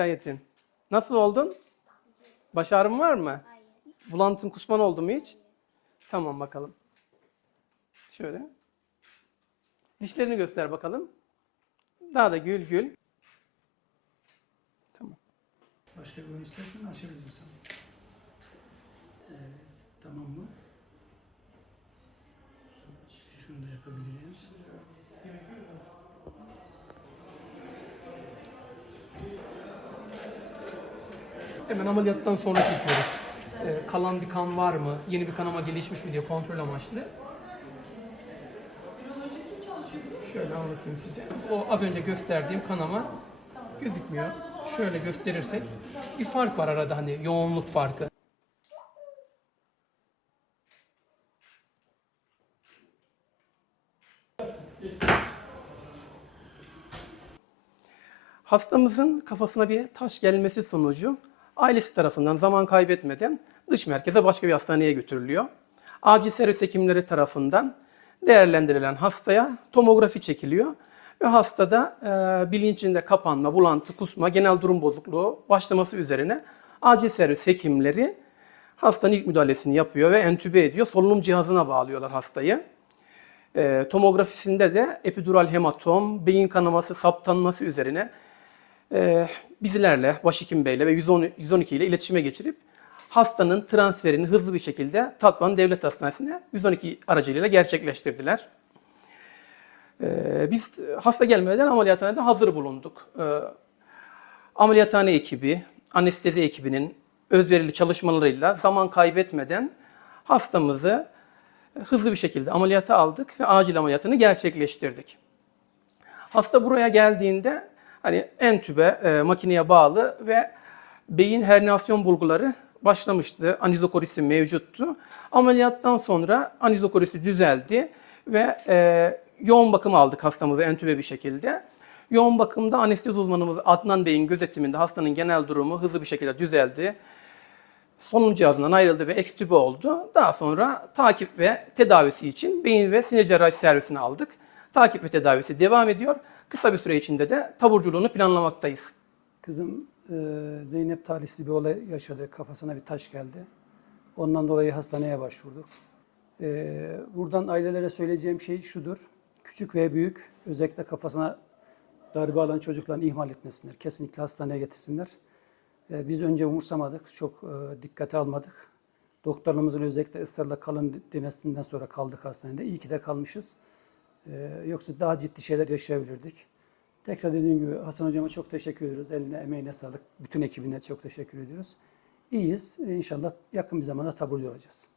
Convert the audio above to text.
şikayetin? Nasıl oldun? Baş ağrın var mı? Hayır. Bulantın kusman oldu mu hiç? Tamam bakalım. Şöyle. Dişlerini göster bakalım. Daha da gül gül. Tamam. Başka bir oyun istersen açabilirim sana. Evet, tamam mı? Şunu da yapabiliriz. Hemen ameliyattan sonra çekiyoruz. Ee, kalan bir kan var mı? Yeni bir kanama gelişmiş mi diye kontrol amaçlı. Şöyle anlatayım size. O az önce gösterdiğim kanama gözükmüyor. Şöyle gösterirsek bir fark var arada hani yoğunluk farkı. Hastamızın kafasına bir taş gelmesi sonucu ailesi tarafından zaman kaybetmeden dış merkeze başka bir hastaneye götürülüyor. Acil servis hekimleri tarafından değerlendirilen hastaya tomografi çekiliyor ve hastada e, bilincinde kapanma, bulantı, kusma, genel durum bozukluğu başlaması üzerine acil servis hekimleri hastanın ilk müdahalesini yapıyor ve entübe ediyor. Solunum cihazına bağlıyorlar hastayı. E, tomografisinde de epidural hematom, beyin kanaması, saptanması üzerine e, bizlerle, Başhekim Bey'le ve 110, 112 ile iletişime geçirip hastanın transferini hızlı bir şekilde Tatvan Devlet Hastanesi'ne 112 aracılığıyla gerçekleştirdiler. E, biz hasta gelmeden ameliyathanede hazır bulunduk. E, ameliyathane ekibi, anestezi ekibinin özverili çalışmalarıyla zaman kaybetmeden hastamızı hızlı bir şekilde ameliyata aldık ve acil ameliyatını gerçekleştirdik. Hasta buraya geldiğinde hani entübe e, makineye bağlı ve beyin hernasyon bulguları başlamıştı. Anizokorisi mevcuttu. Ameliyattan sonra anizokorisi düzeldi ve e, yoğun bakım aldık hastamızı entübe bir şekilde. Yoğun bakımda anestezi uzmanımız Adnan Bey'in gözetiminde hastanın genel durumu hızlı bir şekilde düzeldi solunum cihazından ayrıldı ve ekstübe oldu. Daha sonra takip ve tedavisi için beyin ve sinir cerrahi servisine aldık. Takip ve tedavisi devam ediyor. Kısa bir süre içinde de taburculuğunu planlamaktayız. Kızım e, Zeynep talihsiz bir olay yaşadı. Kafasına bir taş geldi. Ondan dolayı hastaneye başvurduk. E, buradan ailelere söyleyeceğim şey şudur. Küçük ve büyük özellikle kafasına darbe alan çocukların ihmal etmesinler. Kesinlikle hastaneye getirsinler. E, Biz önce umursamadık, çok dikkate almadık. Doktorlarımızın özellikle ısrarla kalın demesinden sonra kaldık hastanede. İyi ki de kalmışız. E, Yoksa daha ciddi şeyler yaşayabilirdik. Tekrar dediğim gibi Hasan Hocama çok teşekkür ediyoruz. Eline, emeğine sağlık. Bütün ekibine çok teşekkür ediyoruz. İyiyiz. İnşallah yakın bir zamanda taburcu olacağız.